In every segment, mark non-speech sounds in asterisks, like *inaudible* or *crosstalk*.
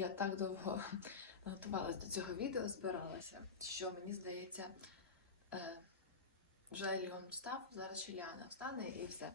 я так довго *laughs* готувалася до цього відео, збиралася, що мені здається, вже Леон встав, зараз ще Ліана встане і все. Е,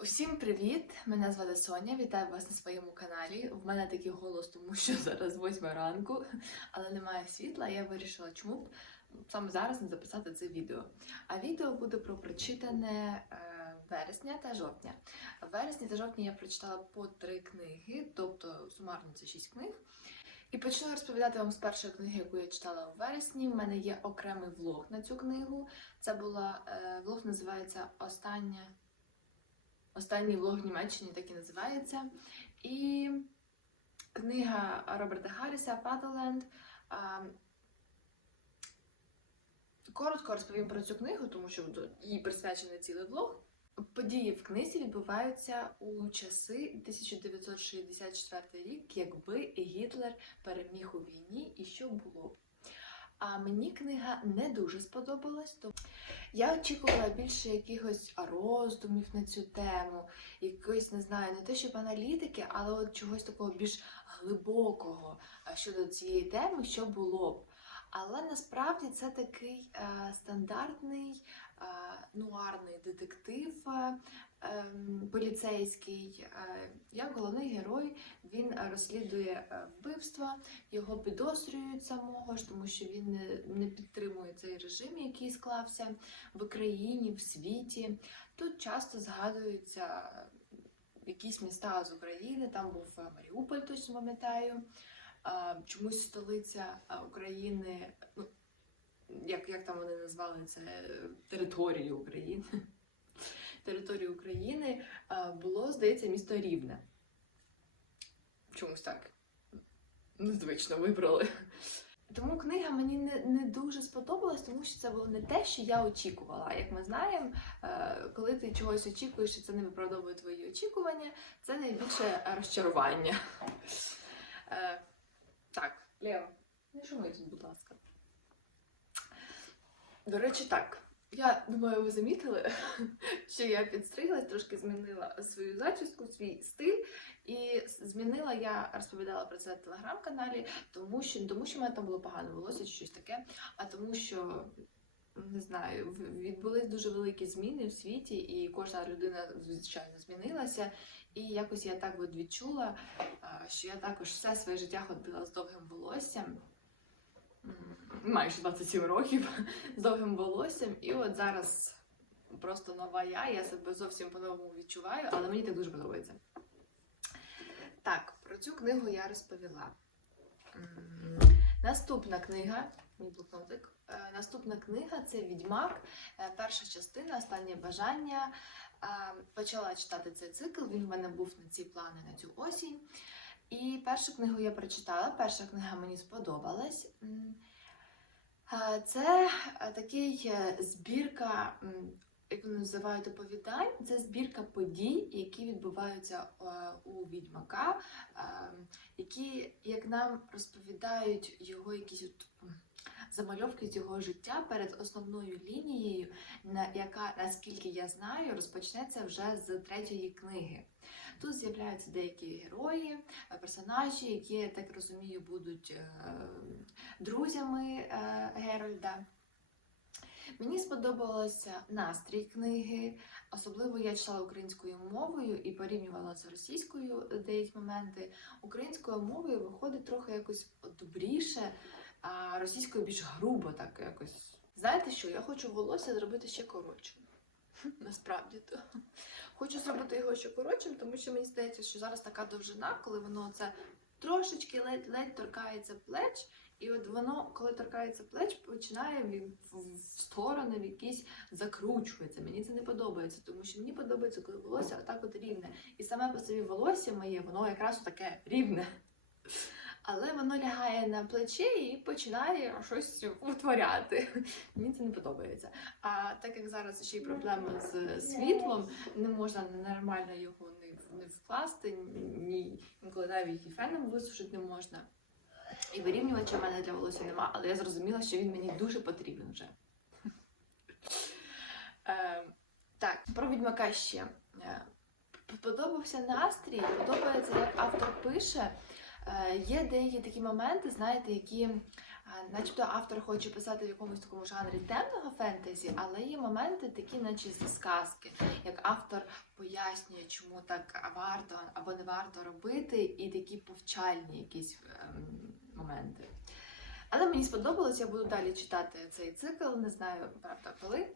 Усім привіт! Мене звати Соня. Вітаю вас на своєму каналі. В мене такий голос, тому що *laughs* зараз 8 ранку, але немає світла. Я вирішила, чому б саме зараз не записати це відео. А відео буде про прочитане е, вересня та жовтня. В вересні та жовтні я прочитала по три книги, тобто сумарно це шість книг. І почну розповідати вам з першої книги, яку я читала у вересні. У мене є окремий влог на цю книгу. Це була е, влог, називається Остання. Останній влог в Німеччині так і називається. І книга Роберта Гарріса Fatherland. Коротко розповім про цю книгу, тому що їй присвячений цілий влог. Події в книзі відбуваються у часи 1964 рік, якби Гітлер переміг у війні і що було. б. А мені книга не дуже сподобалась, тому я очікувала більше якихось роздумів на цю тему, якоїсь, не знаю, не те, щоб аналітики, але от чогось такого більш глибокого щодо цієї теми, що було б. Але насправді це такий е, стандартний е, нуарний детектив е, ем, поліцейський. Е, як головний герой він е, розслідує е, вбивства, його підозрюють самого ж, тому що він не, не підтримує цей режим, який склався в Україні, в світі. Тут часто згадуються якісь міста з України, там був е, Маріуполь, точно пам'ятаю. Чомусь столиця України, ну, як, як там вони назвали це територію України. *laughs* Територію України було, здається, місто Рівне. Чомусь так незвично вибрали. Тому книга мені не, не дуже сподобалась, тому що це було не те, що я очікувала. Як ми знаємо, е, коли ти чогось очікуєш і це не виправдовує твої очікування, це найбільше розчарування. Так, Лео, не шумай тут, будь ласка. До речі, так. Я думаю, ви замітили, *laughs* що я підстриглась, трошки змінила свою зачіску, свій стиль. І змінила я розповідала про це в телеграм-каналі, тому що не тому, що в мене там було погане волосся чи щось таке, а тому, що не знаю, відбулись дуже великі зміни в світі, і кожна людина звичайно змінилася. І якось я так от відчула, що я також все своє життя ходила з довгим волоссям. Майже 27 років *laughs* з довгим волоссям. І от зараз просто нова я, я себе зовсім по-новому відчуваю, але мені так дуже подобається. Так, про цю книгу я розповіла. Наступна книга, мій блокнотик. Е, Наступна книга це Відьмак, е, перша частина, останнє бажання. Е, Почала читати цей цикл, він в мене був на ці плани на цю осінь. І першу книгу я прочитала. Перша книга мені сподобалась. Це такий збірка, як вони називають оповідань. Це збірка подій, які відбуваються у відьмака, які, як нам розповідають його якісь от, замальовки з його життя перед основною лінією, яка, наскільки я знаю, розпочнеться вже з третьої книги. Тут з'являються деякі герої, персонажі, які, я так розумію, будуть е, друзями е, Герольда. Мені сподобався настрій книги, особливо я читала українською мовою і порівнювала з російською деякі моменти. Українською мовою виходить трохи якось добріше, а російською більш грубо так якось. Знаєте що? Я хочу волосся зробити ще коротшим. *laughs* Насправді то. Хочу зробити його ще коротшим, тому що мені здається, що зараз така довжина, коли воно це трошечки ледь-ледь торкається плеч, і от воно, коли торкається плеч, починає в, сторони в якісь закручується. Мені це не подобається, тому що мені подобається, коли волосся отак от рівне. І саме по собі волосся моє, воно якраз таке рівне. Але воно лягає на плече і починає щось утворяти. Мені це не подобається. А так як зараз ще й проблема з світлом, не можна нормально його не, вкласти, ні інколи навіть і феном висушити не можна. І вирівнювача в мене для волосся нема, але я зрозуміла, що він мені дуже потрібен вже. Е, так, про відьмака ще. Е, Подобався настрій, подобається, як автор пише. Е, Є деякі такі моменти, знаєте, які, е, начебто автор хоче писати в якомусь такому жанрі темного фентезі, але є моменти такі, наче зі сказки, як автор пояснює, чому так варто або не варто робити, і такі повчальні якісь ем, моменти. Але мені сподобалось, я буду далі читати цей цикл, не знаю, правда, коли.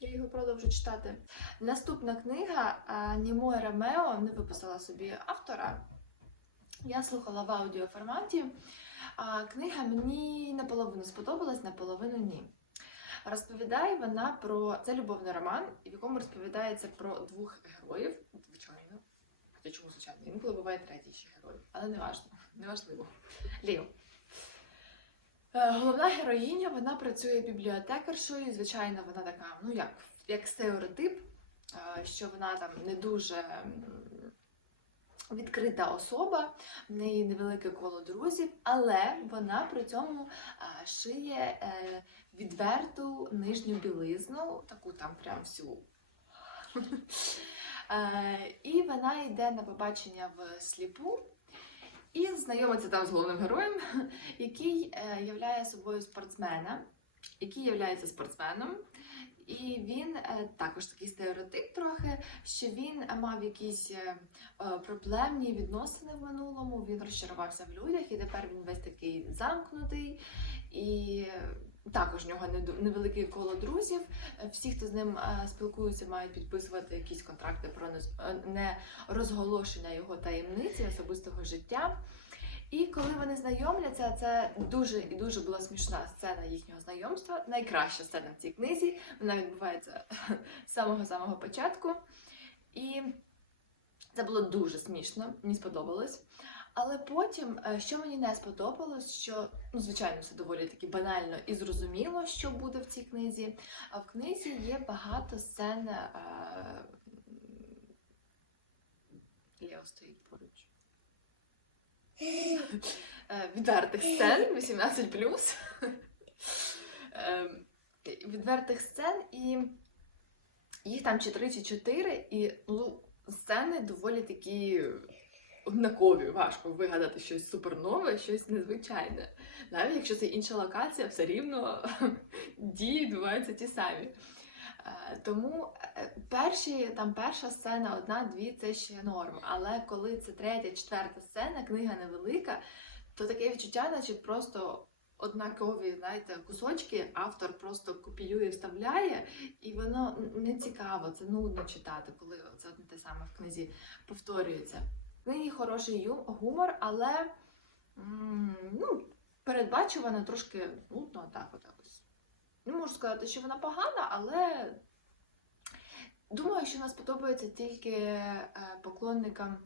Я його продовжу читати. Наступна книга а, Німоє Ромео не виписала собі автора. Я слухала в аудіоформаті. А книга мені наполовину сподобалась, наполовину ні. Розповідає вона про це любовний роман, в якому розповідається про двох героїв, звичайно. Хоча чому звичайно? Інколи буває третій ще герой, але не важливо. Не важливо. Ліо. Е, Головна героїня вона працює бібліотекаршою, і, звичайно, вона така, ну як, як стереотип, е, що вона там не дуже відкрита особа, в неї невелике коло друзів, але вона при цьому шиє е, відверту нижню білизну, таку там прям всю. *laughs* Е, І вона йде на побачення в сліпу. І знайомиться там з головним героєм, *laughs* який е, являє собою спортсмена, який являється спортсменом. І він е, також такий стереотип трохи, що він мав якісь е, е, проблемні відносини в минулому, він розчарувався в людях, і тепер він весь такий замкнутий. І також в нього невелике коло друзів. Всі, хто з ним спілкуються, мають підписувати якісь контракти про нез- е, не розголошення його таємниці особистого життя. І коли вони знайомляться, це дуже і дуже була смішна сцена їхнього знайомства. Найкраща сцена в цій книзі. Вона відбувається з самого самого початку. І це було дуже смішно, мені сподобалось. Але потім, е, що мені не сподобалось, що ну, звичайно, все доволі таки банально і зрозуміло, що буде в цій книзі. А в книзі є багато сцен. Е... Лео стоїть поруч. Е, Відвертих сцен 18 Ем, Відвертих сцен, і їх там чи три, чи чотири, і ну, сцени доволі такі однакові. Важко вигадати щось супернове, щось незвичайне. Навіть якщо це інша локація, все рівно *laughs* дії відбуваються ті самі. Е, Тому е, перші, там перша сцена, одна-дві це ще норм. Але коли це третя, четверта сцена, книга невелика, то таке відчуття, наче просто однакові знаєте, кусочки автор просто копіює, вставляє, і воно не цікаво, це нудно читати, коли це одне те саме в книзі повторюється. В книгі хороший гумор, але м, ну, передбачувано трошки нудно так от. Не можу сказати, що вона погана, але думаю, що вона сподобається тільки е, поклонникам.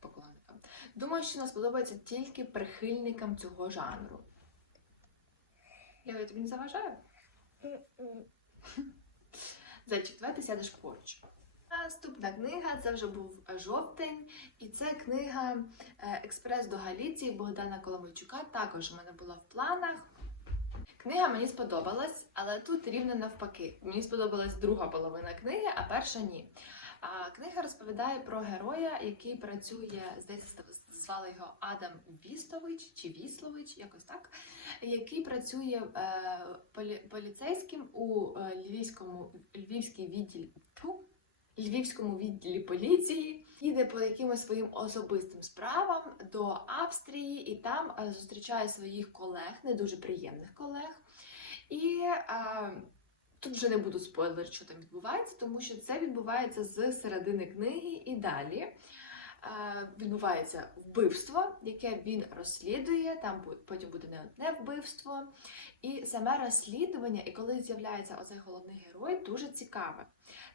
поклонникам. Думаю, що вона сподобається тільки прихильникам цього жанру. Я тобі не заважаю? *laughs* Зайчик, давай ти сядеш поруч. Наступна книга це вже був жовтень, і це книга е, Експрес до Галіції Богдана Коломойчука. Також у мене була в планах. Книга мені сподобалась, але тут рівно навпаки. Мені сподобалась друга половина книги, а перша ні. А, книга розповідає про героя, який працює, здається, звали його Адам Вістович чи Віслович, якось так, який працює е, полі, поліцейським у е, львівському львівській відділі. Львівському відділі поліції їде по якимось своїм особистим справам до Австрії і там е, зустрічає своїх колег, не дуже приємних колег. І а, тут вже не буду спойлер, що там відбувається, тому що це відбувається з середини книги і далі. Е, Відбувається вбивство, яке він розслідує. Там потім буде не одне вбивство. І саме розслідування, і коли з'являється оцей головний герой, дуже цікаве.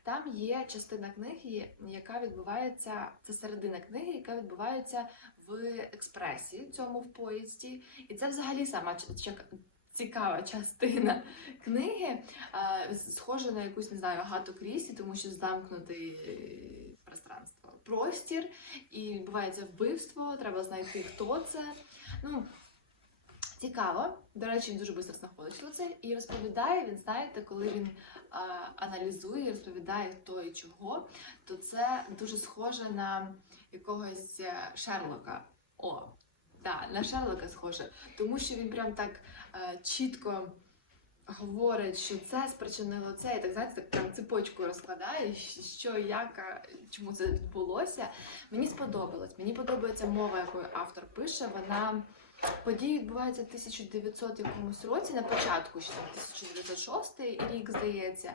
Там є частина книги, яка відбувається, це середина книги, яка відбувається в експресі, цьому в поїзді. І це взагалі сама цікава частина *laughs* книги, е, схожа на якусь, не знаю, Агату Крісі, тому що замкнутий пространство, простір, і відбувається вбивство, треба знайти, хто це. Ну, Цікаво, до речі, він дуже швидко знаходить це і розповідає. Він знаєте, коли він а, аналізує, розповідає хто і чого, то це дуже схоже на якогось е, Шерлока. О, да, на Шерлока схоже, тому що він прям так е, чітко говорить, що це спричинило це, і так знаєте, так прям цепочку розкладає, що як, чому це відбулося. Мені сподобалось. Мені подобається мова, якою автор пише. Вона події відбуваються в 1900 якомусь році, на початку ще 1906 рік, здається.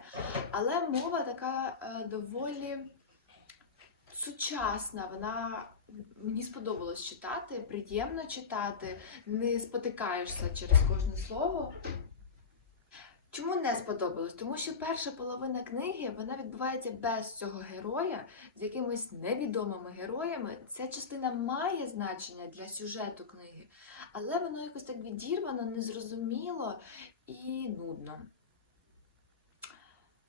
Але мова така е, доволі сучасна. Вона мені сподобалось читати, приємно читати, не спотикаєшся через кожне слово. Чому не сподобалось? Тому що перша половина книги вона відбувається без цього героя з якимись невідомими героями. Ця частина має значення для сюжету книги, але воно якось так відірвано, незрозуміло і нудно.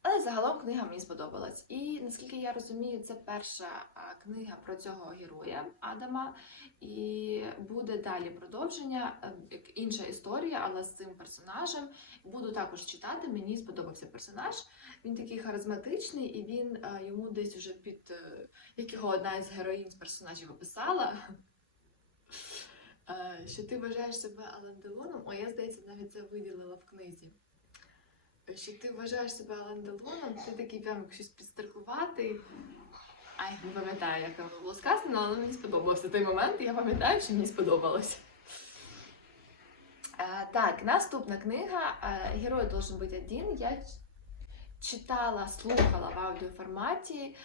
Але загалом книга мені сподобалась. І наскільки я розумію, це перша книга про цього героя Адама. І буде далі продовження, е, інша історія, але з цим персонажем. Буду також читати. Мені сподобався персонаж. Він такий харизматичний, і він е, йому десь уже під е, як його одна із героїнь з персонажів описала. Що ти вважаєш себе Алан Делоном? О, я здається, навіть це виділила в книзі. Що ти вважаєш себе Алан Делоном, ти такий прям щось підстрахуватий. Ай, не пам'ятаю, як там було сказано, але мені сподобався той момент, і я пам'ятаю, що мені сподобалось. Е, так, наступна книга е, Герой должен бути один. Я читала, слухала в аудіоформаті, е,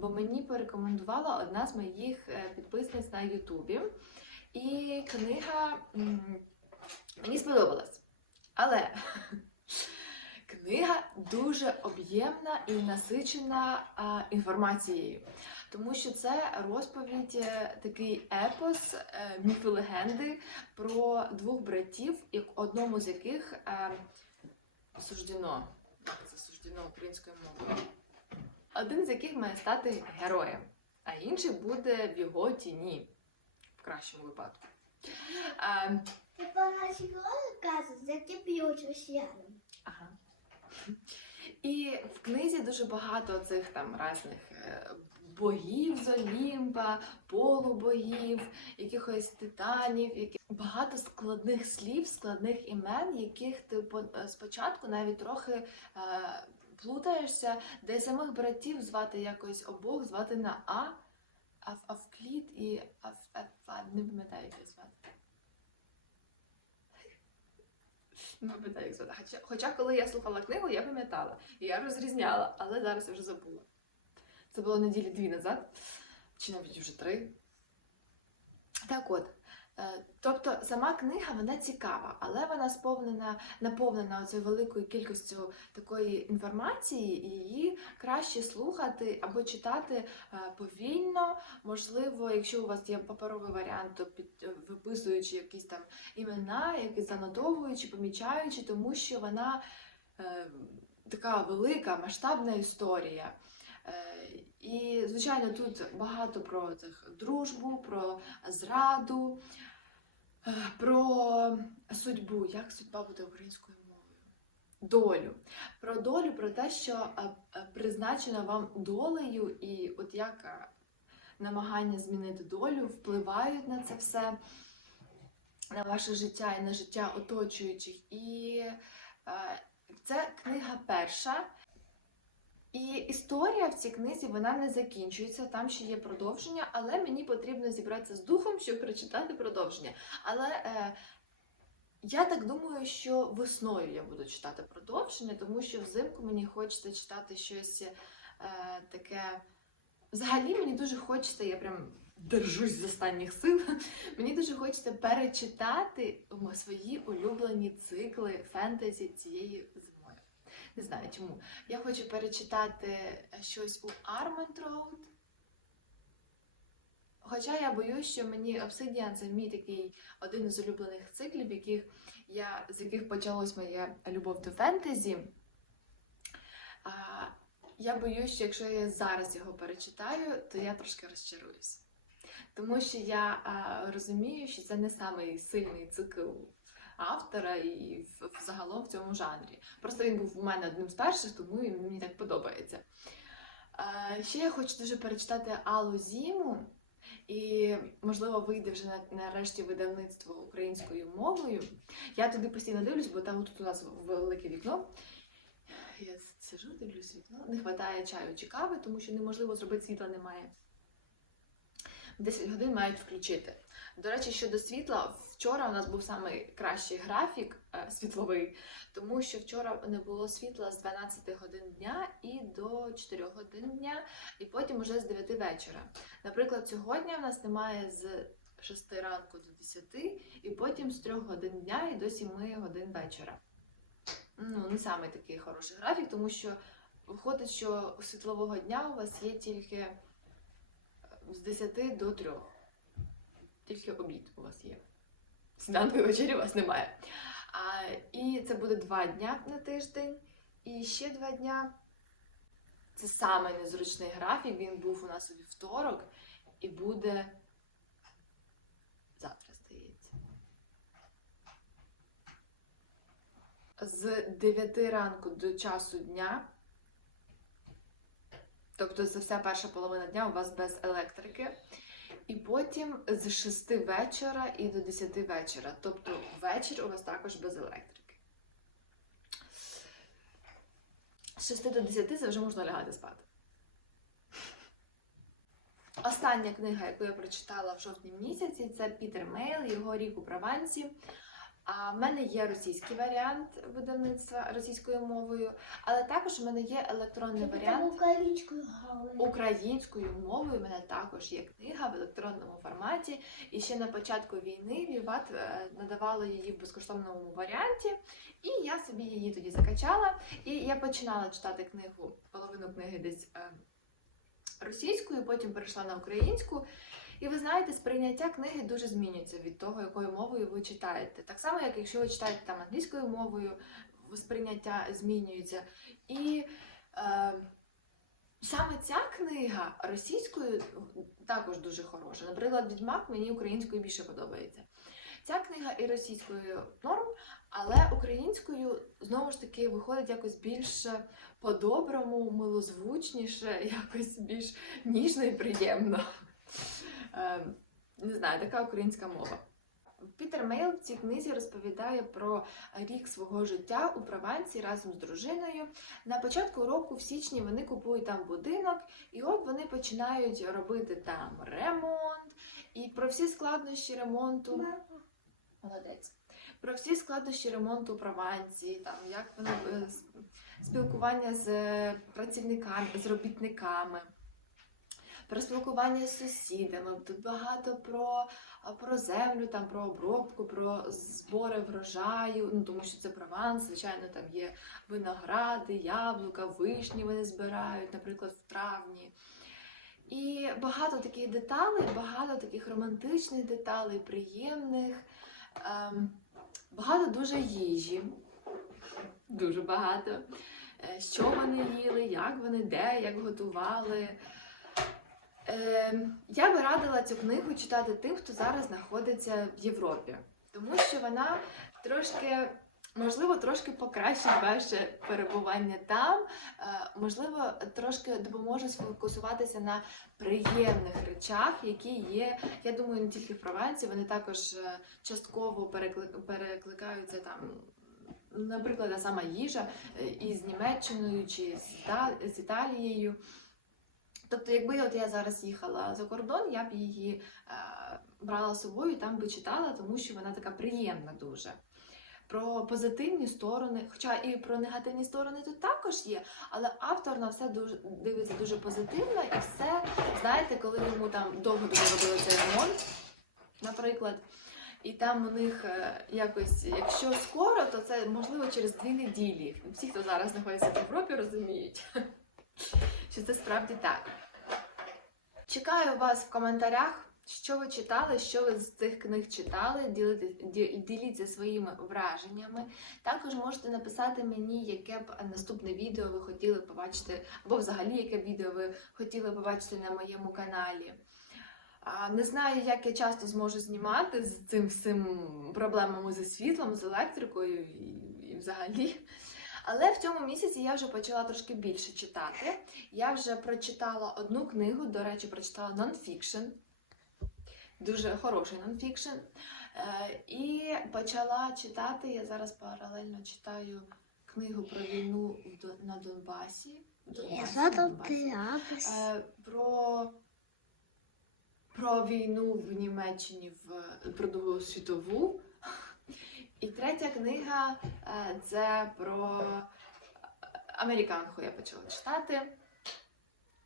бо мені порекомендувала одна з моїх підписниць на Ютубі. І книга мені сподобалась. Але *laughs* книга дуже об'ємна і насичена а, інформацією, тому що це розповідь, е, такий епос, е, міфи легенди про двох братів, одному з яких е, суждено, як це суждено українською мовою, один з яких має стати героєм, а інший буде в його тіні, в кращому випадку. Е, Это наши оказывается, за тебе росіянам. Ага. І в книзі дуже багато цих там різних е, богів з Олімпа, полубогів, якихось титанів, які... багато складних слів, складних імен, яких ти е, спочатку навіть трохи е, плутаєшся, де самих братів звати якось обох, звати на А, Ав- Авкліт і Ав, Ав, Ав- не пам'ятаю, як звати. Не пам'ятаю, як звати. Хоча, хоча коли я слухала книгу, я пам'ятала. І я розрізняла, але зараз я вже забула. Це було неділі дві назад, чи навіть вже три. Так от. Тобто сама книга вона цікава, але вона сповнена, наповнена цією великою кількістю такої інформації, і її краще слухати або читати е, повільно. Можливо, якщо у вас є паперовий варіант, то під е, виписуючи якісь там імена, які занотовуючи, помічаючи, тому що вона е, така велика, масштабна історія. Е, і, звичайно, тут багато про цих дружбу, про зраду, про судьбу. Як судьба буде українською мовою? Долю. Про долю, про те, що е, е, вам долею, і от як е, намагання змінити долю впливають на це все, на ваше життя і на життя оточуючих. І це книга перша. І історія в цій книзі вона не закінчується, там ще є продовження, але мені потрібно зібратися з духом, щоб прочитати продовження. Але е, я так думаю, що весною я буду читати продовження, тому що взимку мені хочеться читати щось е, таке. Взагалі мені дуже хочеться, я прям держусь з останніх сил. *laughs* Мені дуже хочеться перечитати свої улюблені цикли фентезі цієї зимою. Не знаю чому. Я хочу перечитати щось у Арментроуд. Хоча я боюсь, що мені Obsidian це мій такий один із улюблених циклів, яких я, з яких почалась моя любов до фентезі. А, я боюсь, що якщо я зараз його перечитаю, то я трошки розчаруюсь. Тому що я а, розумію, що це не самий сильний цикл автора і в- в- цьому жанрі. Просто він був у мене одним з перших, тому він мені так подобається. Е, Ще я хочу дуже перечитати Аллу Зіму, і можливо вийде вже нарешті видавництво українською мовою. Я туди постійно дивлюсь, бо там тут у нас велике вікно. Я сижу, дивлюсь вікно. Не вистачає чаю чи кави, тому що неможливо зробити світла немає. В 10 годин мають включити. До речі, щодо світла, вчора у нас був найкращий графік е, світловий, тому що вчора не було світла з 12 годин дня і до 4 годин дня, і потім уже з 9 вечора. Наприклад, сьогодні в нас немає з 6 ранку до 10, і потім з 3 годин дня і до 7 годин вечора. Ну, не саме такий хороший графік, тому що виходить, що світлового дня у вас є тільки з 10 до 3. Тільки обід у вас є. Сніданку і вечері у вас немає. А, і це буде два дня на тиждень. І ще два дня. Це саме незручний графік. Він був у нас у вівторок і буде завтра, здається. З 9 ранку до часу дня. Тобто за вся перша половина дня у вас без електрики. І потім з 6 вечора і до 10 вечора. Тобто вечір у вас також без електрики. З 6 до 10 це вже можна лягати спати. Остання книга, яку я прочитала в жовтні місяці, це Пітер Мейл, його рік у Провансі. А в мене є російський варіант видавництва російською мовою, але також у мене є електронний Тобі варіант. українською. Українською мовою в мене також є книга в електронному форматі. І ще на початку війни Віват е, надавала її в безкоштовному варіанті, і я собі її тоді закачала. І я починала читати книгу, половину книги десь е, російською, потім перейшла на українську. І ви знаєте, сприйняття книги дуже змінюється від того, якою мовою ви читаєте. Так само, як якщо ви читаєте там англійською мовою, сприйняття змінюється. І е, Саме ця книга російською також дуже хороша. Наприклад, Відьмак мені українською більше подобається. Ця книга і російською норм, але українською знову ж таки виходить якось більш по-доброму, милозвучніше, *laughs* якось більш ніжно і приємно. Е, Не знаю, така українська мова. Пітер Мейл в цій книзі розповідає про рік свого життя у Провансі разом з дружиною. На початку року, в січні, вони купують там будинок, і от вони починають робити там ремонт. І про всі складнощі ремонту. Молодець. Про всі складнощі ремонту у Провансі, там як вони е, спілкування з е, працівниками, з робітниками, про спілкування з сусідами. Тут багато про, про землю, там про обробку, про збори врожаю. Ну тому що це Прованс, звичайно, там є виногради, яблука, вишні вони збирають, наприклад, в травні. І багато таких деталей, багато таких романтичних деталей, приємних. Ем, багато дуже їжі. Дуже багато. Е, Що вони їли, як вони де, як готували. Ем, я би радила цю книгу читати тим, хто зараз знаходиться в Європі, тому що вона трошки, можливо, трошки покращить ваше перебування там, е, можливо, трошки допоможе сфокусуватися на приємних речах, які є. Я думаю, не тільки в Провансі, вони також е, частково перекли- перекликаються там. Наприклад, та сама їжа е, із Німеччиною чи з Італією. Тобто, якби от я зараз їхала за кордон, я б її е, брала з собою там би читала, тому що вона така приємна дуже. Про позитивні сторони, хоча і про негативні сторони тут також є, але автор на все дуже дивиться дуже позитивно, і все, знаєте, коли йому там довго робили цей ремонт, наприклад, і там у них е, якось, якщо скоро, то це можливо через дві неділі. Всі, хто зараз знаходиться в Європі, розуміють, *laughs* що це справді так. Чекаю вас в коментарях. Що ви читали, що ви з цих книг читали, діліться своїми враженнями. Також можете написати мені, яке б наступне відео ви хотіли побачити, або взагалі яке відео ви хотіли побачити на моєму каналі. Не знаю, як я часто зможу знімати з цим всім проблемами зі світлом, з електрикою і, і взагалі. Але в цьому місяці я вже почала трошки більше читати. Я вже прочитала одну книгу, до речі, прочитала нонфікшн. Дуже хороший нонфікшн. Е, і почала читати. Я зараз паралельно читаю книгу про війну на Донбасі. Донбасі, на Донбасі. Е, про, про війну в Німеччині в про Другу світову. І третя книга е, це про американку я почала читати.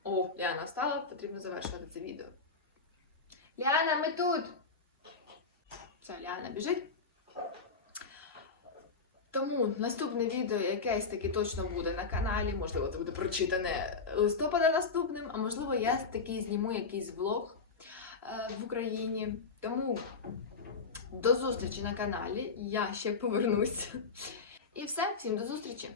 О, Ляна встала, потрібно завершувати це відео. Ляна, ми тут! Все, Ляна біжить. Тому наступне відео якесь таки точно буде на каналі. Можливо, це буде прочитане листопада наступним, а можливо, я таки зніму якийсь влог е, в Україні. Тому до зустрічі на каналі. Я ще повернусь. І все, всім до зустрічі!